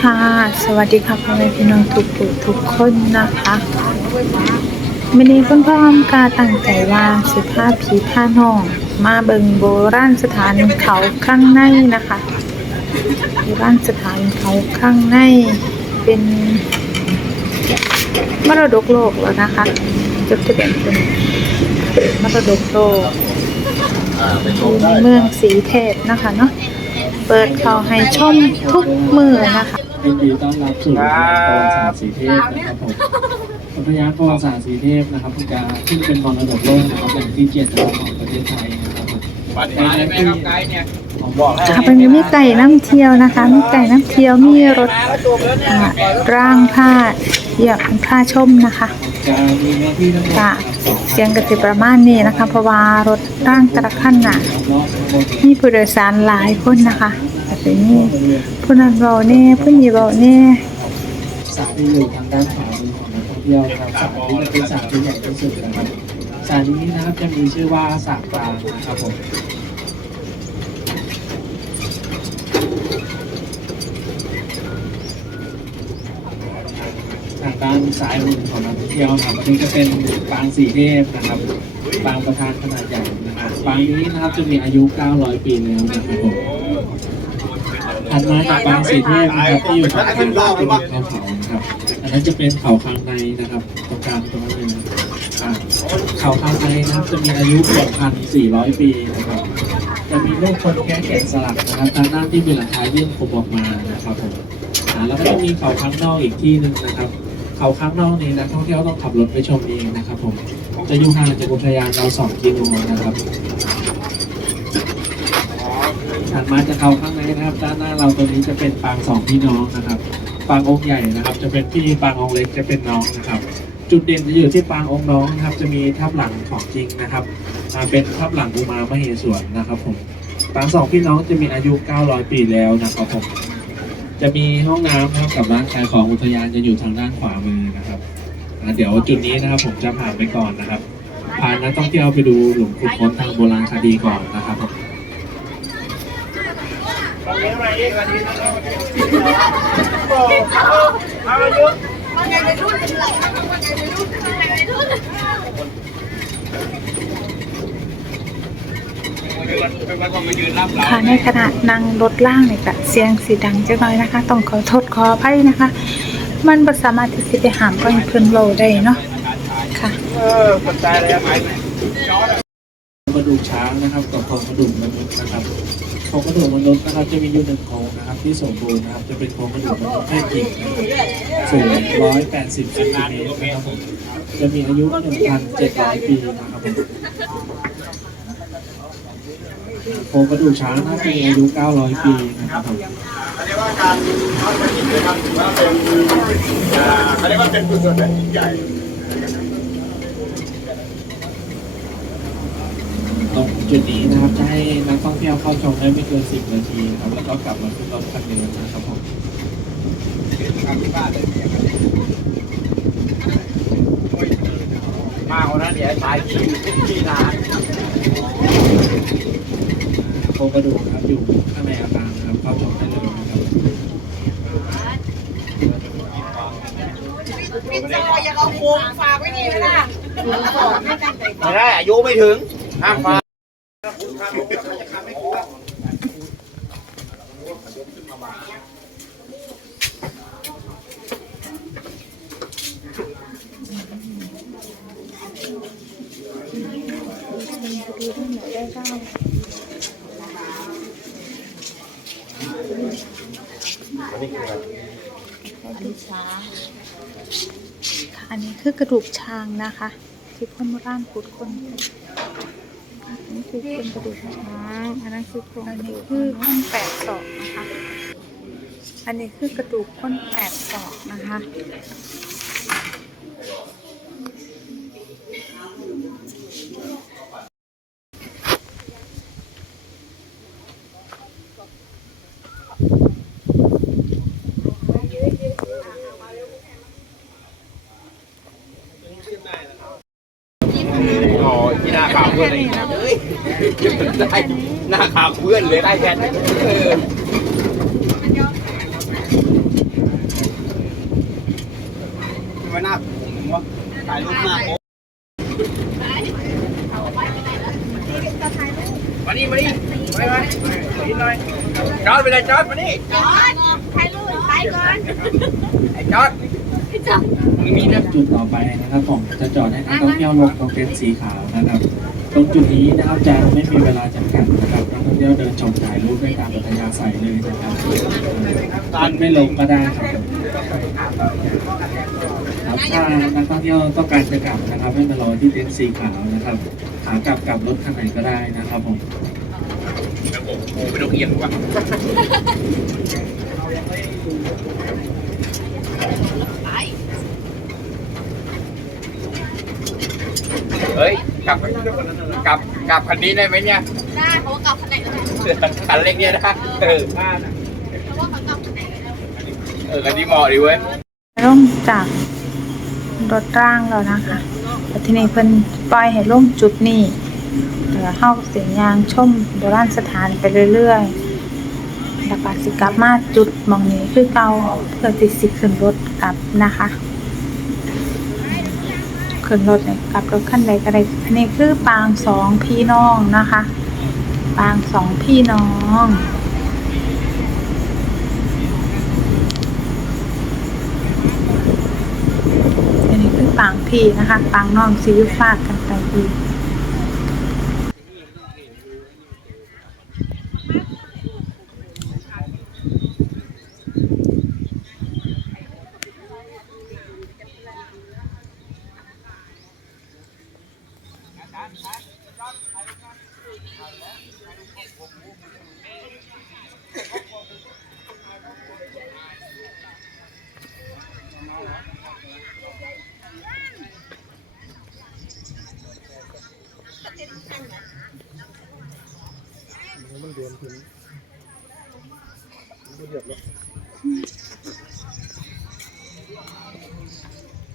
ค่ะ สวัสดีค่ะพ่อแม่พี่น้องทุกผู้ทุกคนนะคะวันนี้เพื่อนพ่อมกาตั้งใจว่าสิพาผีพาน้อง มาเบิงโบราณสถานเขาข้างในนะคะโบราณสถานเขาข้างในเป็นมรดกโลกแล้วนะคะจดทะเบียนเป็นมรดกโลก อยู่ในเมืองสีเทพนะคะเนาะเปิดเขาให้ชมทุกมือนะคะยินดีต้อนรับสู่ประวัติศาสตร์สีเทพนะครับผมอุทยานประวัติศาสตร์สีเทพนะครับเพิ่งจะขึ้นเป็นมรดกโลกนะครับแหล่งที่เจ็ดของประเทศไทยนะครับผมบัตรหายไหมครับไกด์เนี่ยผมบอกให้ค่ะมันมีไก่น้ำเที่ยวนะคะ มีไก่น้ำเที่ยวมีรถอ่าร่างผ้าเหยียบผ้าชมนะคะ ศักดค่ะเสียงกระสิประมาณนี้นะคะ เพราะว่ารถร่างกระขั้นน่ะมีผู้โดยสารหลายคนนะคะแต่เป็นนี่ผู้นั้นเบาแน่ผู้นี้เบาแน่สระที่อยู่ทางด้านขวามือของนักท่องเที่ยวครับสระนี้เป็นสระที่ใหญ่ที่สุดนะครับสรนี้นะครับจะมีชื่อว่าสระกลางนะครับผม ทางซ้ายมือของนักท่องเที่ยวนะครับอันนี้จะเป็นปางสีเทพนะครับปางประธานขนาดใหญ่นะครับปางนี้นะครับจะมีอายุ 900 ปีแล้วนะครับผมถัดมาจากบางสีเทพนะครับที่อยู่ทางขึ้นรอบเป็นเขาเขานะครับอันนั้นจะเป็นเขาข้างในนะครับตรงกลางตรงนั้นเลยนะอ่าเขาข้างในนะครับจะมีอายุ6,400 ปีนะครับจะมีรูปคนแก้แกะสลักนะครับทางด้านที่มีหลังคายื่นคมออกมานะครับผมอ่าแล้วก็จะมีเขาข้างนอกอีกที่หนึ่งนะครับ เขาข้างนอกนี้นักท่องเที่ยวต้องขับรถไปชมเองนะครับผมจะอยู่ห่างจากอุทยานเรา2กิโลนะครับถัดมาจะเข้าข้างในนะครับ ด้านหน้าเราตัวนี้จะเป็นปางสองพี่น้องนะครับปางองค์ใหญ่นะครับ จะเป็นพี่ปางองค์เล็กจะเป็นน้องนะครับ จุดเด่นจะอยู่ที่ปางองค์น้องนะครับ จะมีทับหลังของจริงนะครับเป็นทับหลังอุมามเหสวนนะครับผมปางสองพี่น้องจะมีอายุ 900 ปีแล้วนะครับผม จะมีห้องน้ำนะครับกับร้านขายของอุทยานจะอยู่ทางด้านขวามือนะครับอ่าเดี๋ยวจุดนี้นะครับผมจะผ่านไปก่อนนะครับพานักท่องเที่ยวไปดูหลุมขุดค้นทางโบราณคดีก่อนนะครับผม ค่ะในขณะนั่งรถล่างเนี่ยก็เสียงสีดังจังน้อยนะคะ ต้องขอโทษขออภัยนะคะ มันบ่สามารถที่จะไปหามก็เพิ่นเว้าได้เนาะค่ะเออคนตายเลยไกด์กระดูกช้างนะครับกับโครงกระดูกมนุษย์นะครับโครงกระดูกมนุษย์นะครับจะมีอยู่หนึ่งโครงนะครับ ที่สมบูรณ์นะครับจะเป็นโครงกระดูกมนุษย์แท้จริงนะครับสูง180เซนติเมตรนะครับผมจะมีอายุ 1,700 ปีนะครับผม โครงกระดูกช้างน่าจะมีอายุ 900 ปีนะครับผมเขาเรียกว่าการทอดกระถิ่นนะครับถือว่าเป็นอ่าเขาเรียกว่าเป็นกุศลแบบยิ่งใหญ่ตรงจุดนี้นะครับจะให้นักท่องเที่ยวเข้าชมได้ไม่เกิน 10 นาทีนะครับแล้วก็กลับมาขึ้นรถคันเดิมนะครับผมมากกว่านั้นเดี๋ยวตายที่ที่นาน รงกระดูกครับอยู่ข้างในอาคารครับเข้าชมได้เลยนะครับไม่ได้อายุไม่ถึงห้ามฟ้า ค่ะอันนี้คือกระดูกช้างนะคะ ที่คนโบราณขุดคนอันนี้คือเป็นกระดูกช้างอันนั้นคือโครงอันนี้คือคนแปดศอกนะคะ อันนี้คือกระดูกคนแปดศอกนะคะ หาเพื่อนเลยได้หน้าเพื่อนเลยได้แค่นั้นเออไม่น่าผมว่าถ่ายรูปหน้าผมมานี่มานี่ไปไปนิดหน่อยจอดไปเลยจอดมานี่จอดถ่ายรูปไปก่อนไอ้จอดมีนะจุดต่อไปนะครับผมจะจอดให้นักท่องเที่ยวลงตรงเต็นท์สีขาวนะครับ ตรงจุดนี้นะครับจะไม่มีเวลาจำกัดนะครับ เที่ยวเดินชมถ่ายรูปได้ตามอัธยาศัยเลยนะครับท่านไม่ลงก็ได้ครับครับถ้านักท่องเที่ยวต้องการจะกลับนะครับให้มารอที่เต็นท์สีขาวนะครับขากลับกลับรถคันไหนก็ได้นะครับผมโอ้ไม่ต้องเอียงว่ะเฮ้ยกลับกลับกลับคันนี้ได้ไหมเนี่ย ได้เพราะว่ากลับ คันเล็กเนี่ยนะเออเพราะเออคันนี้เหมาะดีเว้ยลงจากรถร่างแล้วนะคะแต่ทีนี้เพิ่นปล่อยให้ลงจุดนี้เดี๋ยวเฮาเสียงยางชมโบราณสถานไปเรื่อยๆแล้วก็สิกลับมาจุดมองนี้คือเก่าเพื่อที่สิขึ้นรถกลับนะคะขึ้นรถเนี่ยกลับรถขั้นใดก็ได้อันนี้คือปางสองพี่น้องนะคะ ปางสองพี่น้อง อันนี้คือปางพี่นะคะ ปางน้องซีวิฟากันไปอีก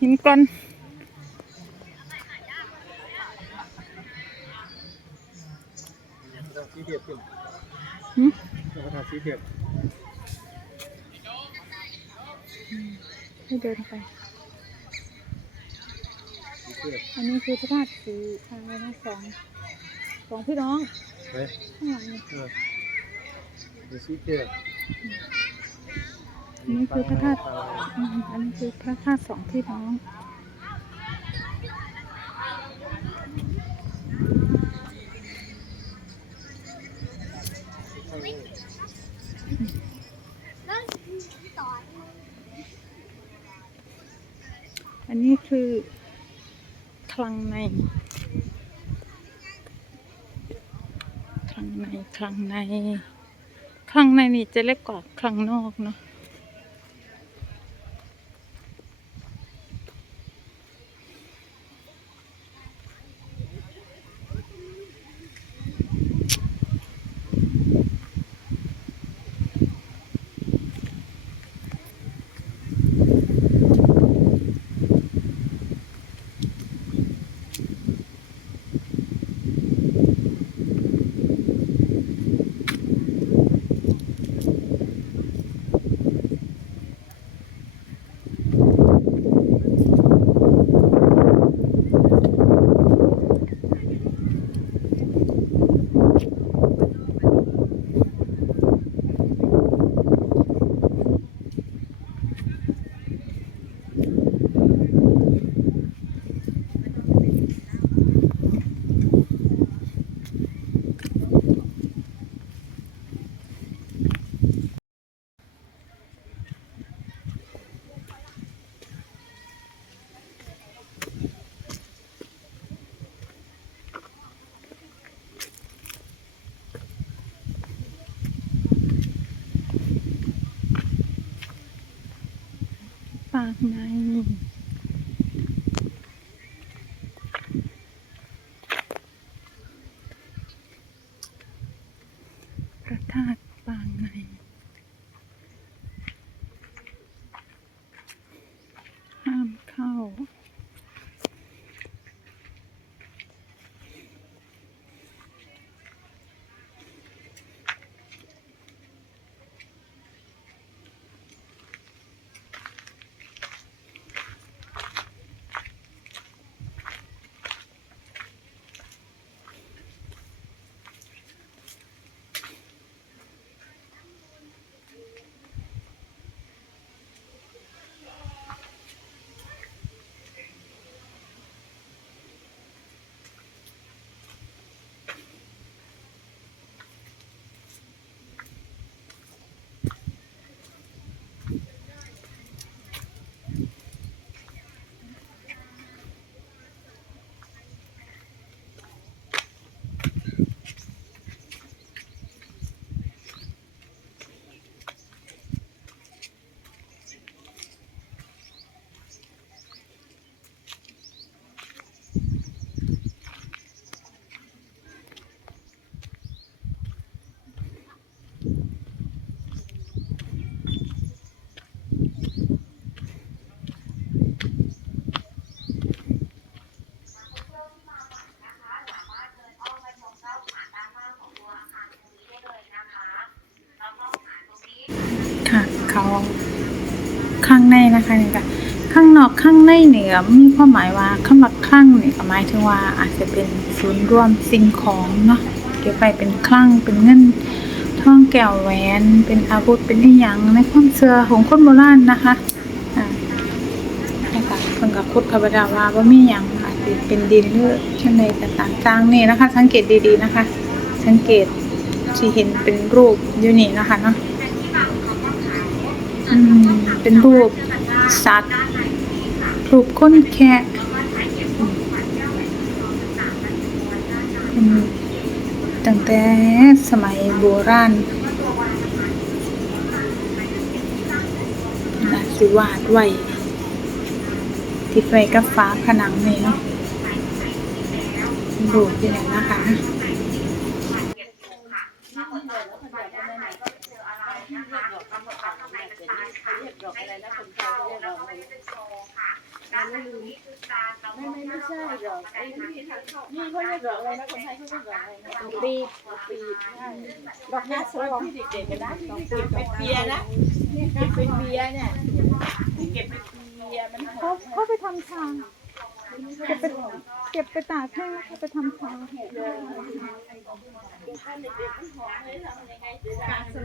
หินก้อนสีเทียบขึ้นหืมแล้วก็สีเทียบ เดินไปสีเทียบอันนี้คือพระธาตุสีอะไรนะสองสองพี่น้องไปข้างหลังนี่เออสีเทียบอันนี้คือพระธาตุอืมอันนี้คือพระธาตุสองพี่น้อง อันนี้คือคลังใน คลังใน คลังใน คลังในนี่จะเล็กกว่าคลังนอกเนาะ ปากใน พระธาตุปางใน ห้ามเข้า เขาข้างในนะคะนี่ก็ข้างนอกข้างในเหนือมีความหมายว่าคำว่าคลั่งนี่ก็หมายถึงว่าอาจจะเป็นศูนย์รวมสิ่งของเนาะเก็บไปเป็นคลั่งเป็นเงินทองแก้วแหวนเป็นอาวุธเป็นอีหยังในความเชื่อของคนโบราณนะคะอ่านะคะเพิ่นก็พูดคำว่าว่าบ่มีหยังอาจสิเป็นดินหรือจังใดก็ตามต่างนี่นะคะ สังเกตดีๆนะคะ สังเกตที่เห็นเป็นรูปอยู่นี่นะคะเนาะ เป็นรูปสัตว์รูปก้นแคะตั้งแต่สมัยโบราณนะสิวาดไว้ติดไว้กับฟ้าผนังนี่เนาะรูอยู่ไหนนะคะ ไรนะผม่ไม่ไม่ใช่หรอกไอ้นี่เขาเรียกดอกอะไรนะคนไทยเขาเรียกดอกอะไรนะดอกปีดอกปีดดอกยาสลองที่เด็กๆกันนะที่เก็บเป็นเบียร์นะเก็บเป็นเบียร์เนี่ยเก็บเป็นเบียร์มันเขาเขาไปทำชาเก็บไปเก็บไปตากแห้งเขาไปทำชา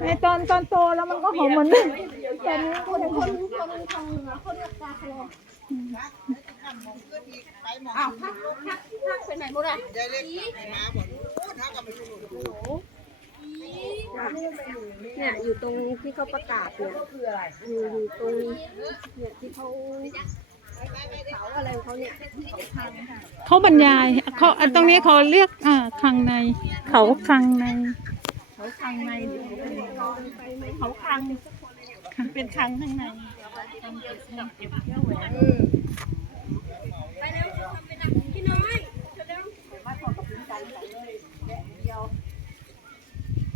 ไอตอนตอนโตแล้วมันก็หอมเหมือนเดิมแต่นี้คนคนคนทองนะคนกาคลออ้าวพักพักพักไปไหนหมดอะเนี่ยอยู่ตรงที่เขาประกาศเนี่ยอยู่อยู่ตรงเนี่ยที่เขา เขาบรรยายเขาตรงนี้เขาเรียกอ่าคลังใน เขาคลังใน เขาคังในเขาคังเป็นคังข้างในเร็วทำเป็นอะพี่น้อยเร็ว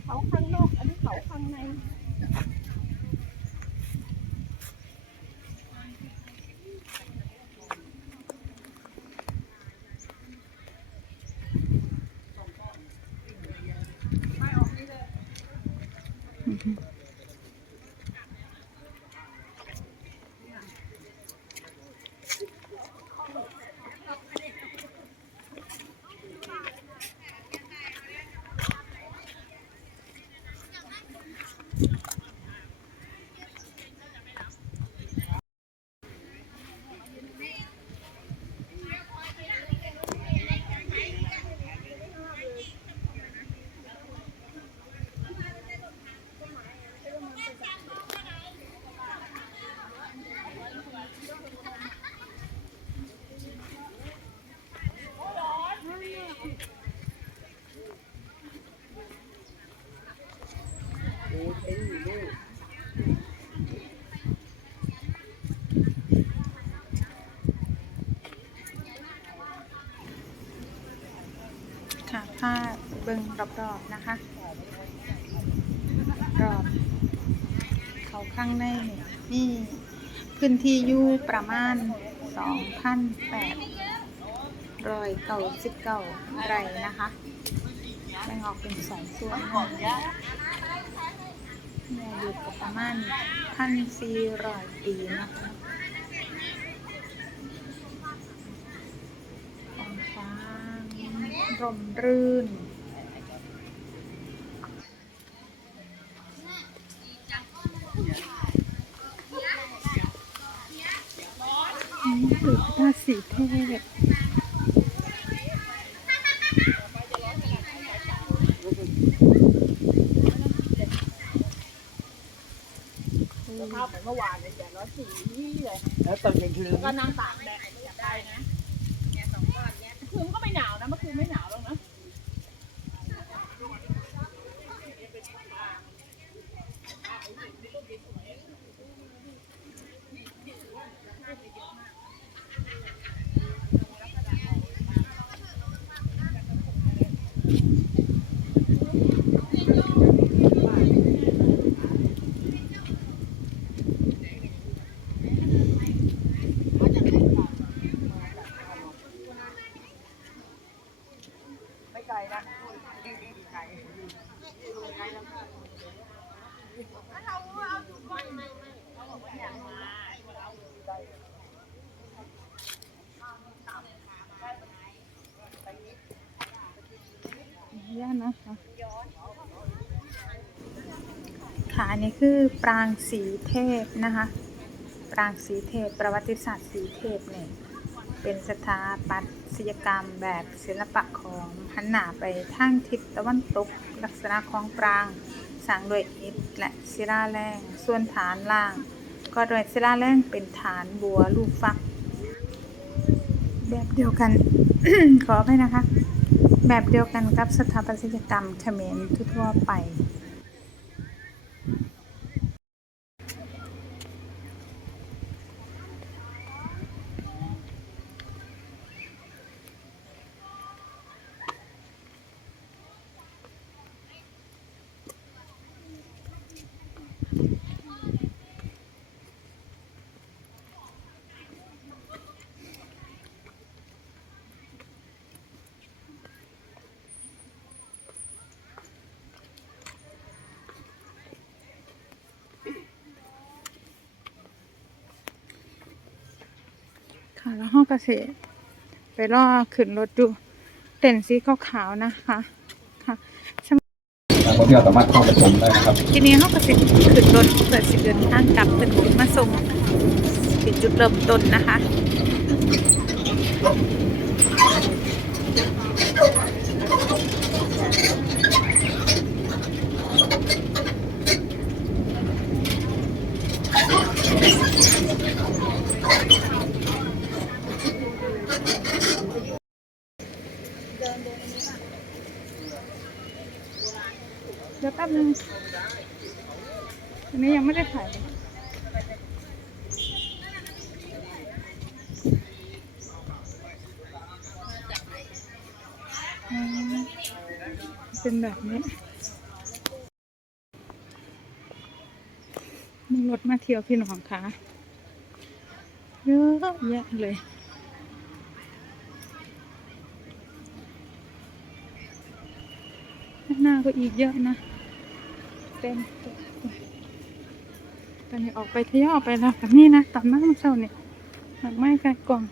เขาข้างนอกอันนี้เขาข้างใน ผ้าเบิ่งรอบๆนะคะรอบเขาข้างในนี่พื้นที่อยู่ประมาณ 2,800เก้าสิบเก้าไร่นะคะแบ่งออกเป็นสองส่วนเนี่ยอยู่กับประมาณ1,400ปีนะคะ รมรื่นถ้าสีเทพเข้าไปเมื่อวานเลยแดดร้อนสีเลย แล้วตอนกลางคืนก็นั่งตากแดดไม่อยากไปนะ นี้คือปรางสีเทพนะคะ ปรางสีเทพ ประวัติศาสตร์สีเทพเนี่ยเป็นสถาปัตยกรรมแบบศิลปะของหันหนาไปทางทิศตะวันตก ลักษณะของปรางสร้างด้วยอิฐและศิลาแรงส่วนฐานล่าง ก็ด้วยศิลาแรงเป็นฐานบัวลูกฟัก แบบเดียวกัน ขอไปนะคะ แบบเดียวกันกับสถาปัตยกรรมเขมรทั่วไป ค่ะ แล้วห้องเกษตรไปรอขึ้นรถดู เต็นท์สีขาวๆนะคะค่ะนักท่องเที่ยวสามารถเข้าไปชมได้นะครับ ทีนี้ห้องเกษตรขึ้นรถเปิดสิเดินทางกลับเป็นขึ้นมาส่งเป็นจุดเริ่มต้นนะคะ เดี๋ยวแป๊บนึงอั นี้ยังไม่ได้ถ่ายเป็นแบบนี้มีรถมาเที่ยวพี่น้องคะเยอะแยะเลยหน้าก็อีกเยอะนะเต็ม ตอนนี้ออกไปทะยอยวไปแล้วแบบนี้นะตามมาเมื่อเช้าเนี่ยหนักไม้ไกลกล่อง